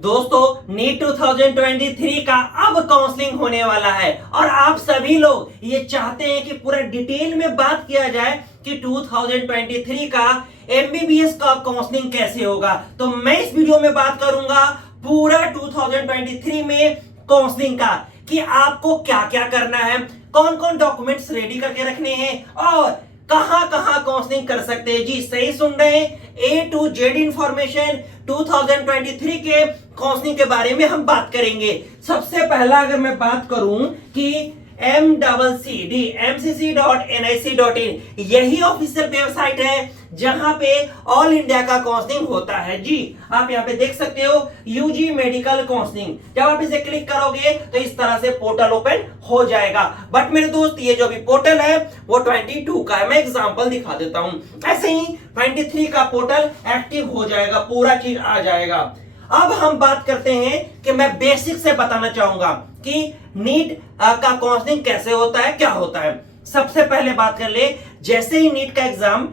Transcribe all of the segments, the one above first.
दोस्तों नीट 2023 का अब काउंसलिंग होने वाला है और आप सभी लोग ये चाहते हैं कि पूरा डिटेल में बात किया जाए कि 2023 का एमबीबीएस का काउंसलिंग कैसे होगा। तो मैं इस वीडियो में बात करूंगा पूरा 2023 में काउंसलिंग का कि आपको क्या क्या करना है, कौन कौन डॉक्यूमेंट्स रेडी करके रखने हैं और कहां कहां काउंसलिंग कर सकते हैं। जी सही सुन रहे हैं, ए टू जेड इंफॉर्मेशन 2023 के काउंसलिंग के बारे में हम बात करेंगे। सबसे पहला अगर मैं बात करूं कि mccd.mcc.nic.in यही ऑफिशियल वेबसाइट है जहां पे ऑल इंडिया का काउंसलिंग होता है। जी आप यहां पे देख सकते हो यूजी मेडिकल काउंसलिंग। जब आप इसे क्लिक करोगे तो इस तरह से पोर्टल ओपन हो जाएगा। बट मेरे दोस्त ये जो भी पोर्टल है वो 22 का है। मैं एग्जांपल दिखा देता हूं। ऐसे ही 23 का पोर्टल एक्टिव हो जाएगा, पूरा चीज आ जाएगा। अब हम बात करते हैं कि मैं बेसिक से बताना चाहूंगा कि नीट का काउंसलिंग कैसे होता है, क्या होता है। सबसे पहले बात कर ले, जैसे ही नीट का एग्जाम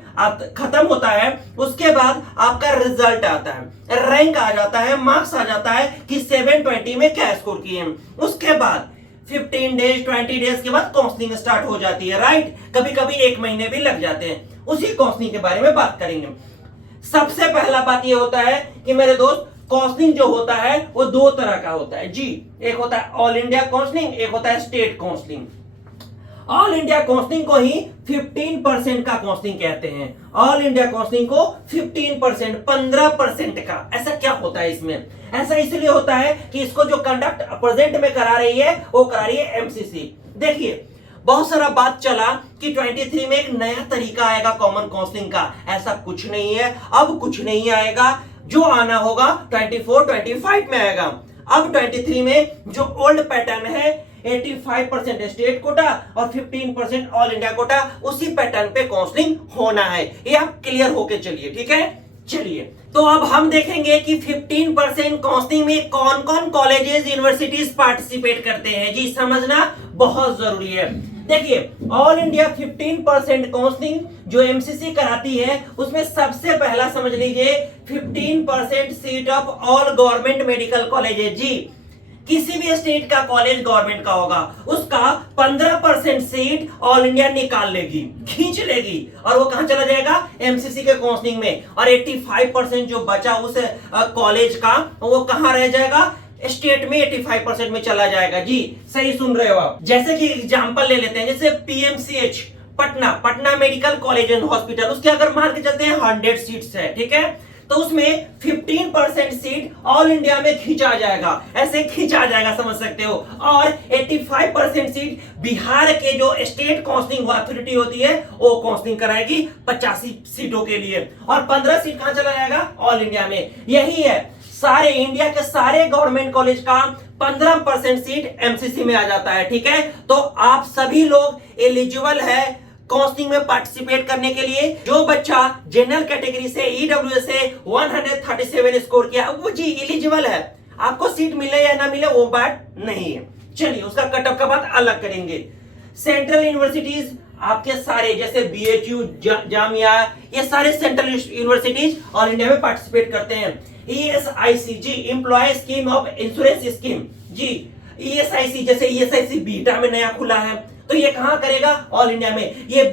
खत्म होता है उसके बाद आपका रिजल्ट आता है, रैंक आ जाता है, मार्क्स आ जाता है कि 720 में क्या स्कोर किए हैं। उसके बाद 15 डेज 20 डेज के बाद काउंसलिंग स्टार्ट हो जाती है, राइट। कभी कभी 1 महीने भी लग जाते हैं। उसी काउंसलिंग के बारे में बात करेंगे। सबसे पहला बात यह होता है कि मेरे दोस्त काउंसलिंग जो होता है वो 2 तरह का होता है। जी एक होता है ऑल इंडिया काउंसलिंग, एक होता है state counselling. All India counselling को ही 15% का काउंसलिंग कहते हैं। ऑल इंडिया काउंसलिंग को 15%, 15% का। ऐसा क्या होता है इसमें? ऐसा इसलिए होता है कि इसको जो कंडक्ट प्रेजेंट में करा रही है वो करा रही है एमसीसी। देखिए बहुत सारा बात चला कि 23 में एक नया तरीका आएगा कॉमन काउंसलिंग का। ऐसा कुछ नहीं है, अब कुछ नहीं आएगा। जो आना होगा 24 25 में आएगा। अब 23 में जो ओल्ड पैटर्न है 85% स्टेट कोटा और 15% ऑल इंडिया कोटा, उसी पैटर्न पे काउंसलिंग होना है। ये आप क्लियर होके चलिए, ठीक है। चलिए तो अब हम देखेंगे कि 15% काउंसलिंग में कौन कौन कॉलेजेस यूनिवर्सिटीज पार्टिसिपेट करते हैं। जी समझना बहुत जरूरी है। देखिए ऑल इंडिया 15% काउंसलिंग जो एमसीसी कराती है उसमें सबसे पहला समझ लीजिए 15% seat of all government medical college है। जी किसी भी स्टेट का कॉलेज गवर्नमेंट का होगा उसका 15% सीट ऑल इंडिया निकाल लेगी, खींच लेगी और वो कहां चला जाएगा? एमसीसी के काउंसलिंग में। और 85% जो बचा उस कॉलेज का वो कहां रह जाएगा? स्टेट में 85% में चला जाएगा। जी सही सुन रहे हो आप। जैसे कि एग्जांपल ले लेते हैं, जैसे PMCH Patna medical college and hospital, उसके अगर मान के चलते हैं 100 सीट्स है, ठीक है। तो उसमें 15% सीट ऑल इंडिया में खींचा जाएगा, ऐसे खींचा जाएगा, समझ सकते हो। और 85% सीट बिहार के जो स्टेट काउंसलिंग अथॉरिटी होती है वो काउंसलिंग कराएगी 85 सीटों के लिए। और 15 सीट कहां चला जाएगा? ऑल इंडिया में। यही है, सारे इंडिया के सारे गवर्नमेंट कॉलेज का 15% सीट एमसीसी में आ जाता है, ठीक है। तो आप सभी लोग एलिजिबल है काउंसलिंग में पार्टिसिपेट करने के लिए। जो बच्चा जनरल कैटेगरी से ईडब्ल्यूएस से 137 स्कोर किया वो जी एलिजिबल है। आपको सीट मिले या ना मिले वो बात नहीं है। चलिए उसका कट ऑफ का बात अलग करेंगे। सेंट्रल यूनिवर्सिटीज आपके सारे जैसे बीएचयू, जामिया, ये सारे सेंट्रल यूनिवर्सिटीज ऑल इंडिया में पार्टिसिपेट करते हैं। ईएसआईसी जी employ scheme of insurance scheme. जी ईएसआईसी जैसे ईएसआईसी बीटा में नया खुला है तो ये कहां करेगा? ऑल इंडिया में। ये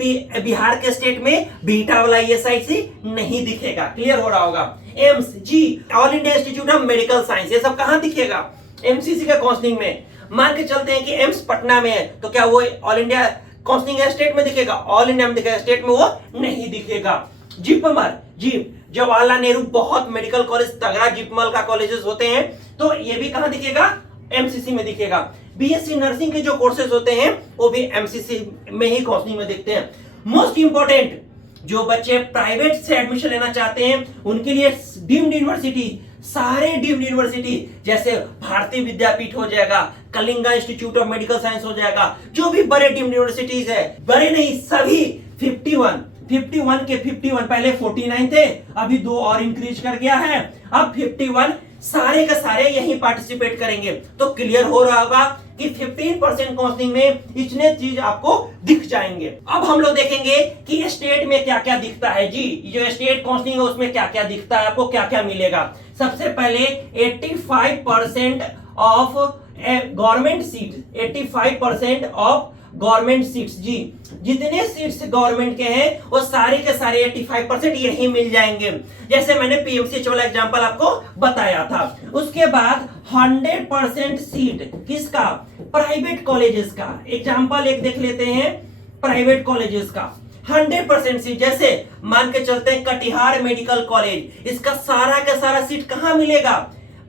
बिहार के स्टेट में बीटा वाला ईएसआईसी नहीं दिखेगा। क्लियर हो रहा होगा। एम्स जी all India institute of medical science, ये सब कहां दिखेगा? एमसीसी के काउंसलिंग में। मान के चलते हैं कि एम्स पटना में है तो क्या वो ऑल इंडिया काउंसलिंग स्टेट में दिखेगा? ऑल इंडिया में दिखेगा, स्टेट में वो नहीं दिखेगा। जिपमर जी जवाहरलाल नेहरू बहुत मेडिकल कॉलेज तगड़ा जिपमल का कॉलेजेस होते हैं तो ये भी कहां दिखेगा? एमसीसी में दिखेगा। बीएससी नर्सिंग के जो कोर्सेज होते हैं वो भी एमसीसी में ही काउंसलिंग में दिखते हैं। मोस्ट इंपॉर्टेंट जो बच्चे प्राइवेट से एडमिशन लेना चाहते हैं उनके लिए डीम्ड यूनिवर्सिटी, सारे डीम्ड यूनिवर्सिटी जैसे भारतीय विद्यापीठ हो जाएगा, Kalinga institute of medical science हो जाएगा, जो भी बड़े डीम्ड यूनिवर्सिटीज है, बड़े नहीं सभी 51 के 51, पहले 49 थे, अभी 2 और इंक्रीज कर गया है, अब 51 सारे के सारे यही पार्टिसिपेट करेंगे। तो क्लियर हो रहा होगा कि 15% काउंसलिंग में इतने चीज आपको दिख जाएंगे। अब हम लोग देखेंगे कि स्टेट में क्या क्या दिखता है। जी जो स्टेट काउंसलिंग है उसमें क्या क्या दिखता है, आपको क्या क्या मिलेगा। सबसे पहले 85% of government seat, 85% of government seats जी, जितने सीट्स गवर्नमेंट के हैं वो सारे के सारे 85% यही मिल जाएंगे, जैसे मैंने पीएमसीएच वाला एग्जांपल आपको बताया था। उसके बाद 100% सीट किसका, प्राइवेट कॉलेजेस का। एग्जांपल एक देख लेते हैं प्राइवेट कॉलेजेस का। 100% सीट, जैसे मान के चलते हैं कटिहार मेडिकल कॉलेज, इसका सारा का सारा सीट कहां मिलेगा,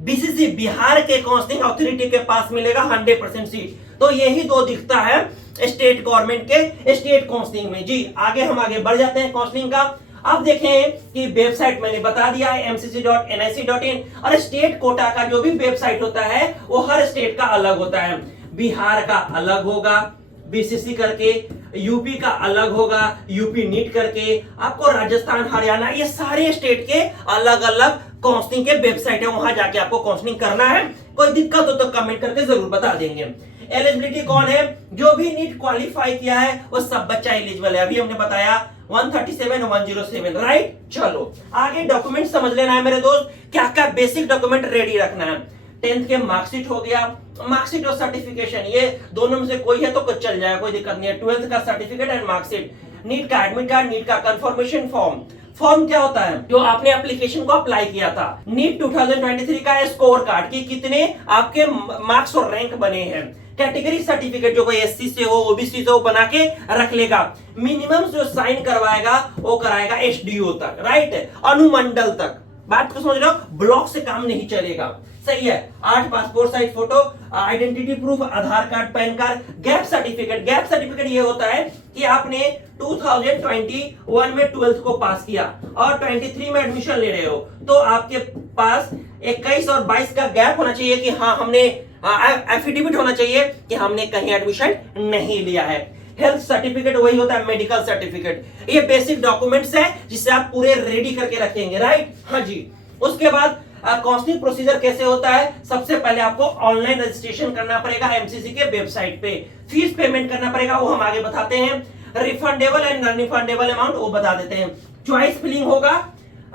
बीसीसी बिहार के काउंसलिंग अथॉरिटी के पास मिलेगा 100% सीट। तो यही दो दिखता है स्टेट गवर्नमेंट के स्टेट काउंसलिंग में जी। हम आगे बढ़ जाते हैं काउंसलिंग का। अब देखें कि वेबसाइट मैंने बता दिया है mcc.nic.in, और स्टेट कोटा का जो भी वेबसाइट होता है वो हर स्टेट का अलग होता है। बिहार का अलग होगा बीसीसी करके, यूपी का अलग होगा यूपी नीट करके, आपको राजस्थान हरियाणा ये सारे स्टेट के अलग अलग काउंसलिंग के वेबसाइट है, वहां जाके आपको काउंसलिंग करना है। कोई दिक्कत हो तो कमेंट करके जरूर बता देंगे। एलिजिबिलिटी कौन है, जो भी नीट क्वालिफाई किया है वो सब बच्चा एलिजिबल है। अभी हमने बताया 137 107, राइट। चलो आगे डॉक्यूमेंट समझ लेना है मेरे दोस्त, क्या क्या बेसिक डॉक्यूमेंट रेडी रखना है। 10th के मार्कशीट हो गया, मार्कशीट और सर्टिफिकेशन ये दोनों में से कोई है तो कुछ चल जाएगा, कोई दिक्कत नहीं है। 12th का सर्टिफिकेट एंड मार्कशीट, नीट का एडमिट कार्ड, नीट का कंफर्मेशन फॉर्म। फॉर्म क्या होता है, जो आपने एप्लीकेशन को अप्लाई किया था। नीट 2023 का स्कोर कार्ड कि कितने आपके मार्क्स और रैंक बने हैं। कैटेगरी सर्टिफिकेट जो कोई एससी से हो ओबीसी से हो बना के रख लेगा। मिनिमम जो साइन करवाएगा वो कराएगा एसडीओ तक, राइट, अनुमंडल तक। बात को समझ रहे हो, ब्लॉक से काम नहीं चलेगा, सही है। 8 passport size photo, identity proof, Aadhaar card, PAN card, gap certificate. Gap certificate ये होता है कि आपने 2021 में 12th को पास किया और 23 में एडमिशन ले रहे हो, तो आपके पास 21 और 22 का गैप होना चाहिए कि हाँ हमने एफिडेविट होना चाहिए कि हमने कहीं एडमिशन नहीं लिया है। हेल्थ सर्टिफिकेट वही होता है मेडिकल सर्टिफिकेट। ये बेसिक डॉक्यूमेंट्स है जिसे आप पूरे रेडी करके रखेंगे, राइट। हाँ जी। उसके बाद काउंसलिंग प्रोसीजर कैसे होता है, सबसे पहले आपको ऑनलाइन रजिस्ट्रेशन करना पड़ेगा एमसीसी के वेबसाइट पे, फीस पेमेंट करना पड़ेगा, वो हम आगे बताते हैं। Refundable and non refundable amount वो बता देते हैं। चॉइस फिलिंग होगा,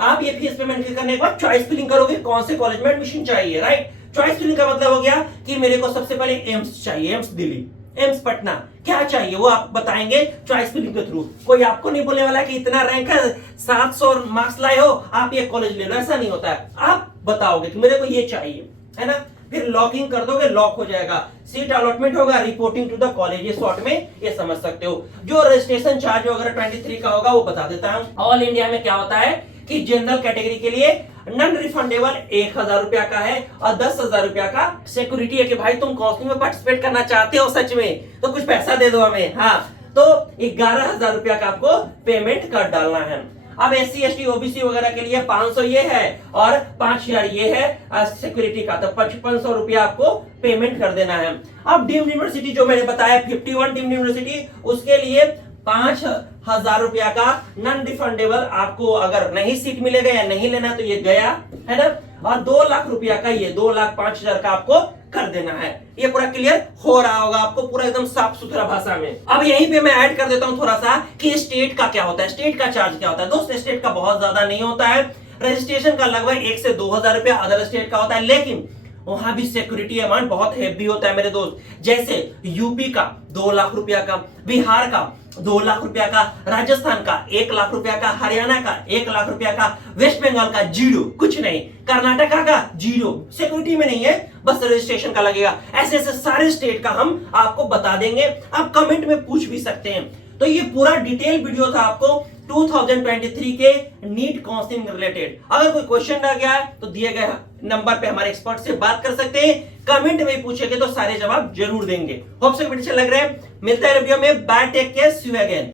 आप ये फीस पेमेंट करने के बाद चॉइस फिलिंग करोगे कौन से कॉलेज में एडमिशन चाहिए, राइट। चॉइस फिलिंग का मतलब हो गया कि मेरे को सबसे पहले एम्स चाहिए, एम्स दिल्ली, एम्स पटना, क्या चाहिए वो आप बताएंगे चॉइस फिलिंग के थ्रू। कोई आपको नहीं बोलने वाला कि इतना रैंक है 700 मार्क्स लाए हो आप ये कॉलेज ले लो, ऐसा नहीं होता है। आप बताओगे कि मेरे को ये चाहिए, है ना, फिर लॉगिंग कर दोगे, लॉक हो जाएगा। सीट अलॉटमेंट होगा, रिपोर्टिंग टू द कॉलेज, ये शॉर्ट में ये समझ सकते हो। जो रजिस्ट्रेशन चार्ज वगैरह 23 का होगा वो बता देता हूं। ऑल इंडिया में क्या होता है कि जनरल कैटेगरी के लिए नॉन रिफंडेबल 1000 रुपया का है और 10,000 रुपया का सिक्योरिटी है कि भाई तुम काउंसलिंग में पार्टिसिपेट करना चाहते हो सच में तो कुछ पैसा दे दो हमें। हाँ, तो 11,000 रुपया का आपको पेमेंट कर डालना है। अब SC ST OBC वगैरह के लिए 500 ये है और 5000 ये है सिक्योरिटी का, तो 5500 रुपया आपको पेमेंट कर देना है। अब डीम्ड यूनिवर्सिटी जो मैंने बताया 51 डीम्ड यूनिवर्सिटी, उसके लिए 5000 रुपया का नॉन रिफंडेबल आपको अगर नहीं सीट मिलेगा या नहीं लेना तो ये गया, है ना। और 2 लाख रुपया का ये 2,05,000 का आपको कर देना है। ये पूरा क्लियर हो रहा होगा आपको, पूरा एकदम साफ सुथरा भाषा में। अब यहीं पे मैं ऐड कर देता हूं थोड़ा सा कि स्टेट का क्या होता है, स्टेट का चार्ज क्या होता है। दोस्त स्टेट का बहुत ज्यादा नहीं होता है, रजिस्ट्रेशन का लगभग 1 से 2,000 रुपया अदर स्टेट का होता है, लेकिन वहां भी सिक्योरिटी अमाउंट बहुत हेवी होता है मेरे दोस्त। जैसे यूपी का 2 लाख रुपया का, बिहार का 2 लाख रुपया का, राजस्थान का 1 लाख रुपया का, हरियाणा का 1 लाख रुपया का, वेस्ट बंगाल का 0, कुछ नहीं, कर्नाटका का 0, सिक्योरिटी में नहीं है, बस रजिस्ट्रेशन का लगेगा। ऐसे ऐसे सारे स्टेट का हम आपको बता देंगे, आप कमेंट में पूछ भी सकते हैं। तो ये पूरा डिटेल वीडियो था आपको 2023 के नीट काउंसलिंग रिलेटेड। अगर कोई क्वेश्चन रह गया है तो दिए गए नंबर पे हमारे एक्सपर्ट से बात कर सकते हैं, कमेंट में पूछेंगे तो सारे जवाब जरूर देंगे। होप सो वीडियो अच्छा लग रहा है, मिलता है वीडियो में, bye, take care, see you again.